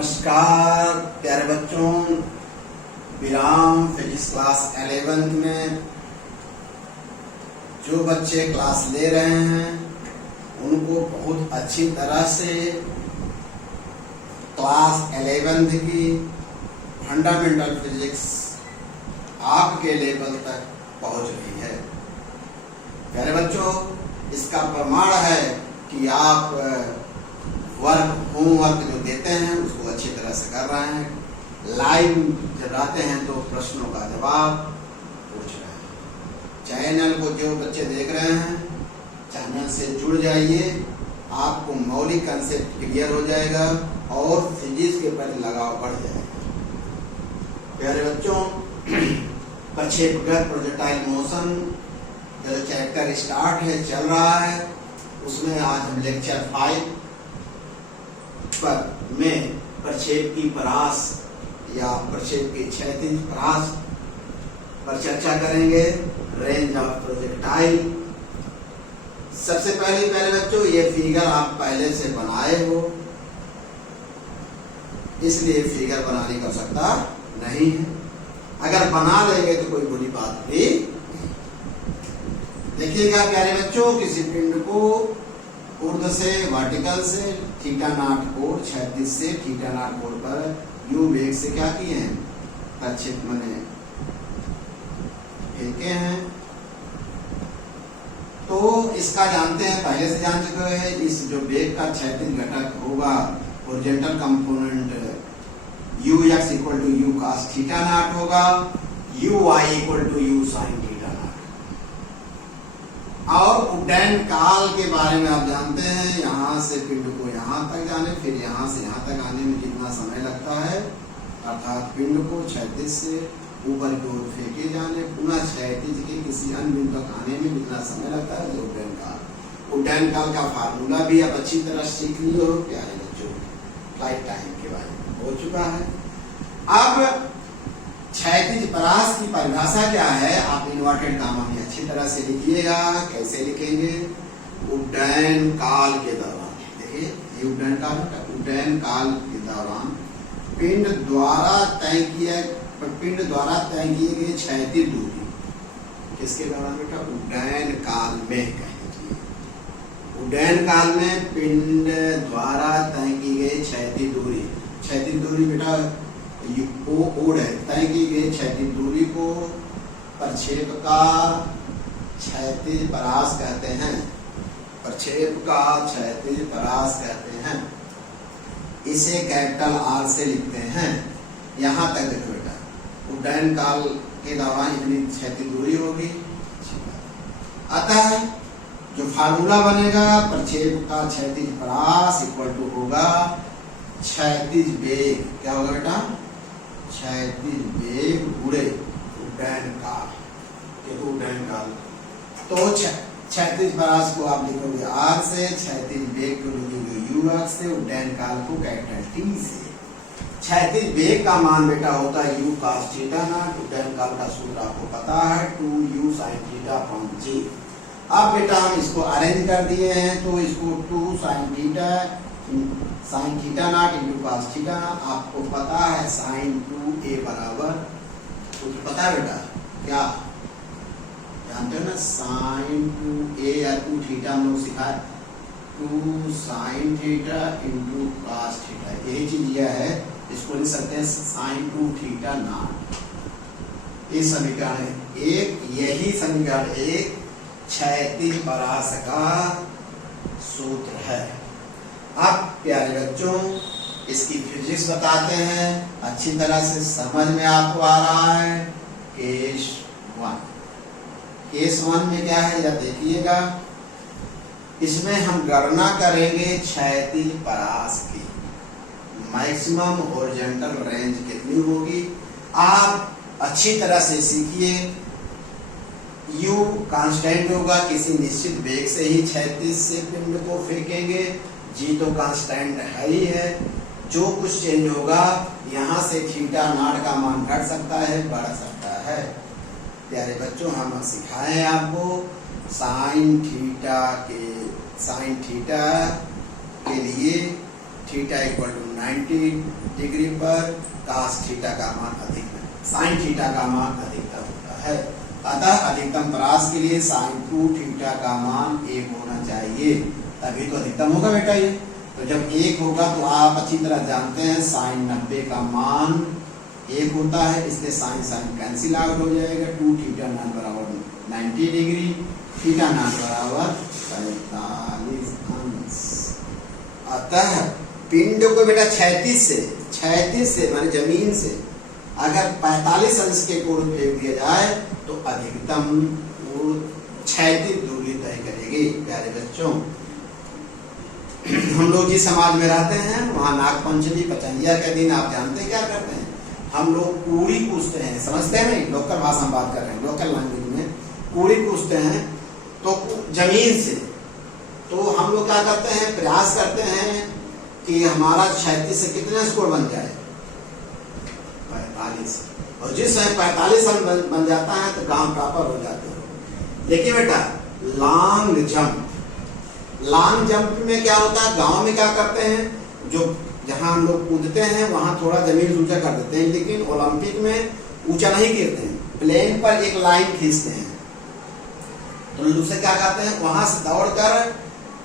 नमस्कार प्यारे बच्चों, विराम फिजिक्स क्लास 11 में जो बच्चे क्लास ले रहे हैं उनको बहुत अच्छी तरह से क्लास 11 की फंडामेंटल फिजिक्स आपके लेवल तक पहुंच रही है। प्यारे बच्चों, इसका प्रमाण है कि आप होमवर्क जो देते हैं उसको अच्छी तरह से कर रहे हैं। लाइव जब आते हैं तो प्रश्नों का जवाब पूछ रहे हैं। चैनल को जो बच्चे देख रहे हैं चैनल से जुड़ जाइए, आपको मौलिक कंसेप्ट क्लियर हो जाएगा और फिजिक्स के प्रति लगाव बढ़ जाएगा। प्यारे बच्चों, प्रक्षेपगत प्रोजेक्टाइल मोशन जो चैप्टर स्टार्ट है चल रहा है, उसमें आज हम लेक्चर 5 में प्रक्षेप की परास या प्रक्षेप की क्षैतिज परास पर चर्चा करेंगे। Range of projectile. सबसे पहले प्यारे बच्चों, ये फिगर आप पहले से बनाए हो, इसलिए फिगर बनाने की आवश्यकता नहीं है। अगर बना लेंगे तो कोई बुरी बात भी। देखिएगा प्यारे बच्चों, किसी पिंड को ऊर्ध्व से वर्टिकल से थीटा नॉट कोण, क्षैतिज से थीटा नॉट कोण पर यू वेग से क्या किए हैं, प्रक्षेप मने फेंके हैं। तो इसका जानते हैं, पहले से जान चुके हैं। इस जो वेग का क्षैतिज घटक होगा horizontal component U X equal to U cos theta naught होगा, U Y equal to U sine theta naught. और उड्डयन काल के बारे में आप जानते हैं, यहाँ से पिंड को यहाँ तक जाने, फिर यहाँ से यहाँ तक आने में कितना समय लगता है, अर्थात पिंड को क्षैतिज से ऊपर की ओर फेंके जाने, पुनः क्षैतिज के किसी अन्य बिंदु तक आने में कितना समय लगता है, जो उड्डयन काल। उड्डयन काल का फार्मूला भी आप अच्छी तरह सीख लिए हो प्यारे बच्चों, फ्लाइट टाइम के बारे में हो चुका है। अब क्षैतिज परास की परिभाषा क्या है, आप इन्वर्टेड कामा में अच्छी तरह से लिखिएगा। कैसे लिखेंगे? उड्डयन काल के दौरान, देखिए ये उड्डयन काल, उड्डयन काल के दौरान पिंड द्वारा तय किए गए क्षैतिज दूरी। किसके दौरान बेटा? उड्डयन काल में कहेंगे। उड्डयन काल में पिंड द्वारा तय की गई क्षैतिज दूरी। क्षैतिज दूरी बेटा ओड है, तय की गई क्षैतिज दूरी को प्रक्षेप का क्षैतिज परास कहते हैं। प्रक्षेप का क्षैतिज परास कहते हैं। इसे कैपिटल आर से लिखते हैं। यहाँ तक देखो बेटा, उड्डयन काल के दौरान इतनी क्षैतिज दूरी होगी। अतः जो फार्मूला बनेगा, प्रक्षेप का क्षैतिज परास इक्वल टू होगा क्षैतिज वेग। क्या होगा बेटा? क्षैतिज वेग गुणे उड्डयन काल। उड्डयन काल तो क्षैतिज परास को आप लिखोगे आर से, क्षैतिज वेग को लिखोगे यू एक्स से, उड्डयन काल को कैपिटल टी से। क्षैतिज वेग का मान बेटा होता है यू cos थीटा नॉट। उड्डयन काल का सूत्र आपको पता है, 2u sin theta upon g। अब बेटा हम इसको अरेंज कर दिए हैं, तो इसको 2 sin theta sine theta not into cos theta. आपको पता है साइन 2a बराबर, तो पता है बेटा क्या जानते हो ना, साइन 2a या 2 थीटा हम लोग सिखाए, 2 sine theta into cos theta. यही चीज यह है, इसको लिख सकते हैं साइन 2 थीटा नॉट। ये समीकरण एक, यही समीकरण एक क्षैतिज परास का सूत्र है। अब प्यारे बच्चों, इसकी फिजिक्स बताते हैं, अच्छी तरह से समझ में आपको आ रहा है। केस 1। केस 1 में क्या है यह देखिएगा। इसमें हम गणना करेंगे क्षैतिज परास की। मैक्सिमम हॉरिजॉन्टल रेंज कितनी होगी, आप अच्छी तरह से सीखिए। U कांस्टेंट होगा, किसी निश्चित वेग से ही क्षैतिज से पिंड को फेंकेंगे। G तो कांस्टेंट है ही है, जो कुछ चेंज होगा यहाँ से थीटा नॉट का मान घट सकता है, बढ़ सकता है। प्यारे बच्चों, हम सिखाए हैं आपको साइन थीटा के लिए थीटा इक्वल टू 90 डिग्री पर cos थीटा का मान अधिक है, sin थीटा का मान अधिकतम होता है। अतः अधिकतम परास के लिए sin 2 थीटा का मान 1 होना चाहिए, तभी तो अधिकतम होगा बेटा ये। तो जब 1 होगा तो आप अच्छी तरह जानते हैं sin 90 का मान 1 होता है, इसलिए sin कैंसिल आउट हो जाएगा। 2 थीटा नॉट बराबर 90 डिग्री, थीटा नॉट बराबर 45 अंश। अतः पिंड को बेटा क्षैतिज से माने जमीन से अगर 45 अंश के कोण फेंक दिया जाए तो अधिकतम वो क्षैतिज दूरी तय करेगी। प्यारे बच्चों, हम लोग जिस समाज में रहते हैं वहाँ नागपंचमी पचंगिया के दिन आप जानते हैं क्या करते हैं, हम लोग कूड़ी पूछते हैं, समझते हैं नहीं, लोकल भाषा में बात कर रहे हैं, लोकल लैंग्वेज में कूड़ी पूछते हैं तो जमीन से। तो हम लोग क्या करते हैं, प्रयास करते हैं कि हमारा 36 से कितने स्कोर बन जाए, 45। और जिस समय 45 बन जाता है तो गांव टॉपर हो जाते हैं। देखिए बेटा, लॉन्ग जंप में क्या होता है, गांव में क्या करते हैं, जो जहां हम लोग कूदते हैं वहां थोड़ा जमीन ऊंचा कर देते हैं, लेकिन ओलंपिक में ऊंचा नहीं गिरते हैं, प्लेन पर एक लाइन खींचते हैं। तो दूसरे क्या करते हैं, वहां से दौड़कर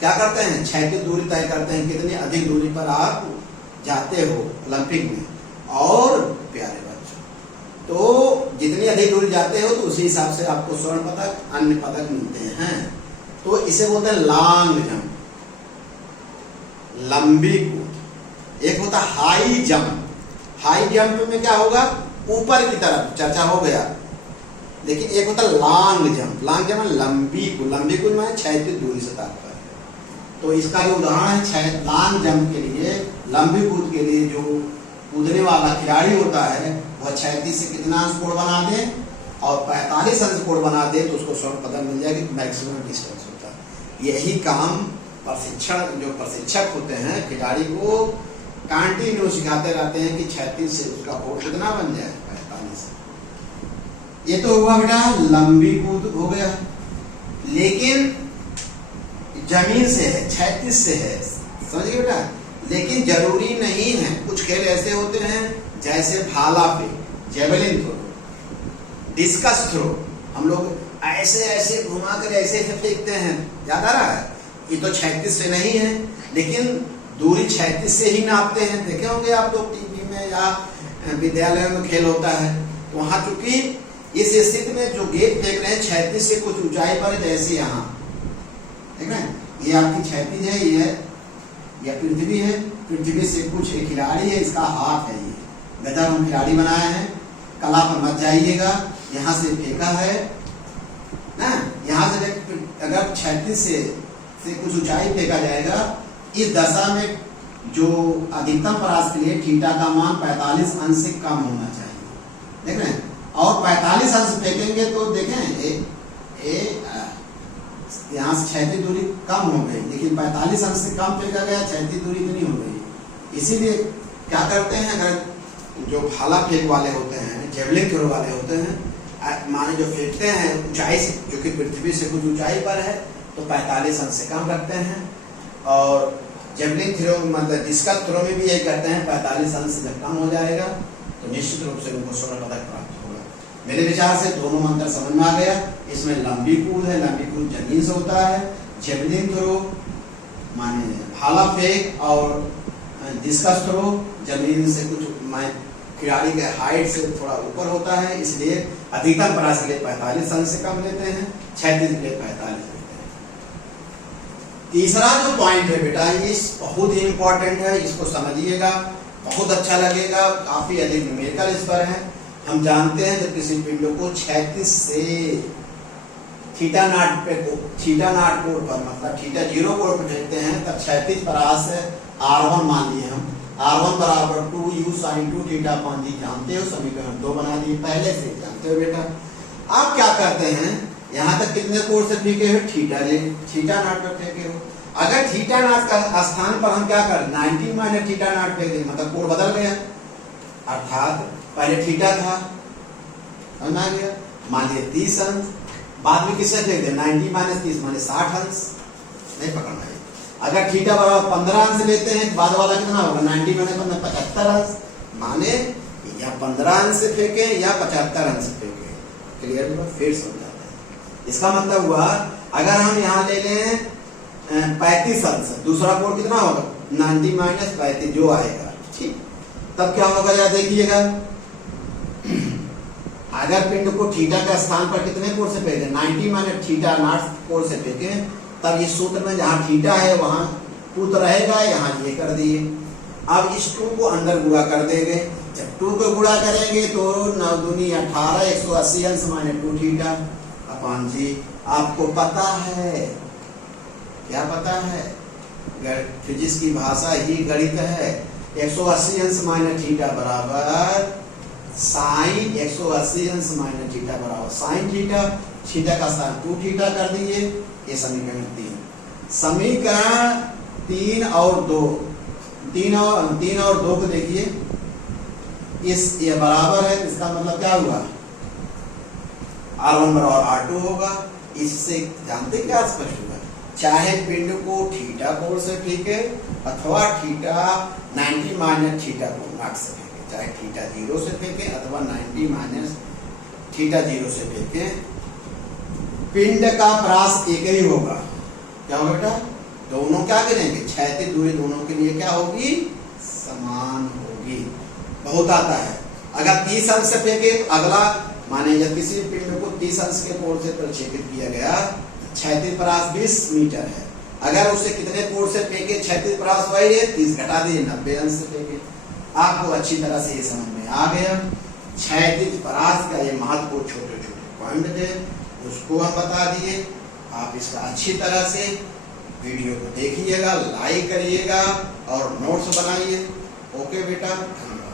क्या करते हैं, क्षैतिज दूरी तय करते हैं, कितनी अधिक दूरी पर आप जाते हो ओलंपिक में। और प्यारे बच्चों, तो जितनी अधिक दूरी जाते हो तो उसी हिसाब से आपको स्वर्ण पदक, अन्य पदक मिलते हैं। तो इसे बोलते हैं लॉन्ग जंप, लंबी कूद। एक होता हाई जंप, हाई जंप में क्या होगा, ऊपर की तरफ, चर्चा हो गया। लेकिन एक होता लॉन्ग जंप लंबी कूद में क्षैतिज दूरी से तात्पर्य। तो इसका जो उदाहरण है लॉन्ग जंप के लिए, लंबी कूद के लिए जो कूदने वाला खिलाड़ी होता है वह 36 से कितना अंश कोण बना दे और 45 अंश कोण बना दे तो उसको स्वर्ण पदक मिल जाएगी, मैक्सिमम डिस्टेंस होता है। यही काम जो प्रशिक्षक होते हैं खिलाड़ी को कंटिन्यू सिखाते रहते हैं कि 36 से उसका कोण कितना बन जाए, 45। ये तो हुआ बेटा लंबी कूद हो गया। लेकिन जमीन से है, 36 से है, समझिए बेटा। लेकिन जरूरी नहीं है, कुछ खेल ऐसे होते हैं जैसे भाला फेंक, जेवलिन थ्रो, डिस्कस थ्रो, हम लोग ऐसे घुमा कर ऐसे फेंकते हैं, याद आ रहा है। ये तो 36 से नहीं है, लेकिन दूरी 36 से ही नापते हैं। देखे होंगे आप लोग टीवी में या विद्यालय में खेल होता है, तो वहां चूंकि इस स्थिति में जो गेंद फेंक रहे हैं 36 से कुछ ऊंचाई पर, जैसे यहाँ देख रहे हैं, ये आपकी क्षैतिज है, ये है, यह पृथ्वी है, पृथ्वी से कुछ एक खिलाड़ी है, इसका हाथ है, ये गजब हम खिलाड़ी बनाए हैं, कला पर मत जाइएगा। यहाँ से फेंका है ना, यहाँ से अगर 36 से कुछ ऊंचाई फेंका जाएगा, इस दशा में जो अधिकतम परास के लिए थीटा का मान 45 अंश से कम होना चाहिए, देख रहे हैं। और 45 अंश फेंकेंगे तो देखें यहाँ से क्षैतिज दूरी कम हो गई, लेकिन 45 अंश से कम फेंका गया, क्षैतिज दूरी इतनी हो गई। इसीलिए क्या करते हैं, अगर जो भाला फेंक वाले होते हैं, जेवलिन थ्रो वाले होते हैं, माने जो फेंकते हैं ऊंचाई से, जो कि पृथ्वी से कुछ ऊंचाई पर है, तो 45 अंश से कम रखते हैं। और जेवलिन थ्रो मतलब डिस्कस थ्रो में भी यही करते हैं, 45 अंश से जब कम हो जाएगा तो निश्चित रूप से उनको स्वर्ण पदक प्राप्त होगा। मेरे विचार से दोनों मंत्र समझ में आ गया। इसमें लंबी कूद है, लंबी कूद जमीन से होता है, जेवलिन थ्रो माने भाला फेंक, और डिस्कस थ्रो जमीन से कुछ खिलाड़ी के हाइट से थोड़ा ऊपर होता है, इसलिए अधिकतम परास के लिए 45 अंश से कम लेते हैं, 36 के लिए 45 लेते हैं। तीसरा जो पॉइंट है बेटा, ये बहुत ही इंपॉर्टेंट है, इसको समझिएगा, बहुत अच्छा लगेगा, काफी अधिक न्यूमेरिकल इस पर है। हम जानते हैं जब किसी पिंड को 36 से थीटा नॉट कोण पर, मतलब थीटा 0 कोण पर फेंकते हैं, तब क्षैतिज परास R1 मान लिए हम, R1 बराबर 2u sin 2 थीटा मान ली, जानते हो, समीकरण 2 बना लिए, पहले से जानते हो बेटा। आप क्या करते हैं, यहाँ तक कितने कोण से फेंके हो, थीटा नॉट पर फेंके हो। अगर थीटा नॉट का स्थान पर हम क्या कर 90 माइनस थीटा नॉट फेंक दें, मतलब कोण बदल गया, अर्थात पहले थीटा था, समझ आ गया, मान लिया 30 अंश, बाद में किससे फेंक दे 90 माइनस 30 माने 60 अंश, नहीं पकड़ना है। अगर थीटा बराबर 15 अंश लेते हैं तो बाद वाला कितना होगा? 90 माने 75 अंश, माने या 15 अंश से फेंके या 75 अंश से फेंके। क्लियर हुआ? फिर समझाते हैं। इसका मतलब हुआ अगर हम यहाँ ले लें 35 अंश, दूसरा कोण कितना होगा? 90 माइनस 35 जो आएगा, ठीक। तब क्या होगा जरा देखिएगा, अगर पिंड को थीटा के स्थान पर कितने कोण से फेंके? 90 माइनस थीटा नॉट कोण से फेंके, तब इस सूत्र में जहां थीटा है वहां 2 तो रहेगा, यहाँ ये कर दिए। अब इस 2 को अंदर गुणा कर देंगे। जब 2 को गुणा करेंगे तो 9 दूनी 18, 180 अंश माइनस 2 थीटा अपॉन जी। आपको पता है, क्या पता है? फिजिक्स की भाषा ही गणित है। 180 अंश माइनस थीटा बराबर साइन 180 अंश माइनस थीटा बराबर साइन थीटा। थीटा का स्थान 2 थीटा कर दिए। ये समीकरण 3। समीकरण 3 और 2 को देखिए, इस ये बराबर है, इसका मतलब क्या हुआ? R1 बराबर R2 होगा। इससे जानते क्या स्पष्ट हुआ? चाहे पिंड को थीटा कोण से फेंके अथवा थीटा 90 माइनस थीटा कोण नॉट से फेंके, चाहे थीटा 0 से फेंके अथवा 90 माइनस थीटा 0 से फेंके, पिंड का परास एक ही होगा। क्या होगा बेटा? दोनों क्या करेंगे? क्षैतिज दूरी दोनों के लिए क्या होगी? समान होगी। बहुत आता है। अगर 30 अंश से फेंके तो अगला, माने जब किसी पिंड को 30 अंश के कोण से प्रक्षेपित किया गया, क्षैतिज परास 20 मीटर है। अगर उसे कितने कोण से फेंके? क्षैतिज परास वही है, 30 घटा दिए, 90 अंश से फेंके। आपको अच्छी तरह से ये समझ में आ गया। क्षैतिज परास का ये महत्वपूर्ण छोटे छोटे पॉइंट थे, उसको हम बता दिए। आप इसका अच्छी तरह से वीडियो को देखिएगा, लाइक करिएगा और नोट्स बनाइए। ओके बेटा, धन्यवाद।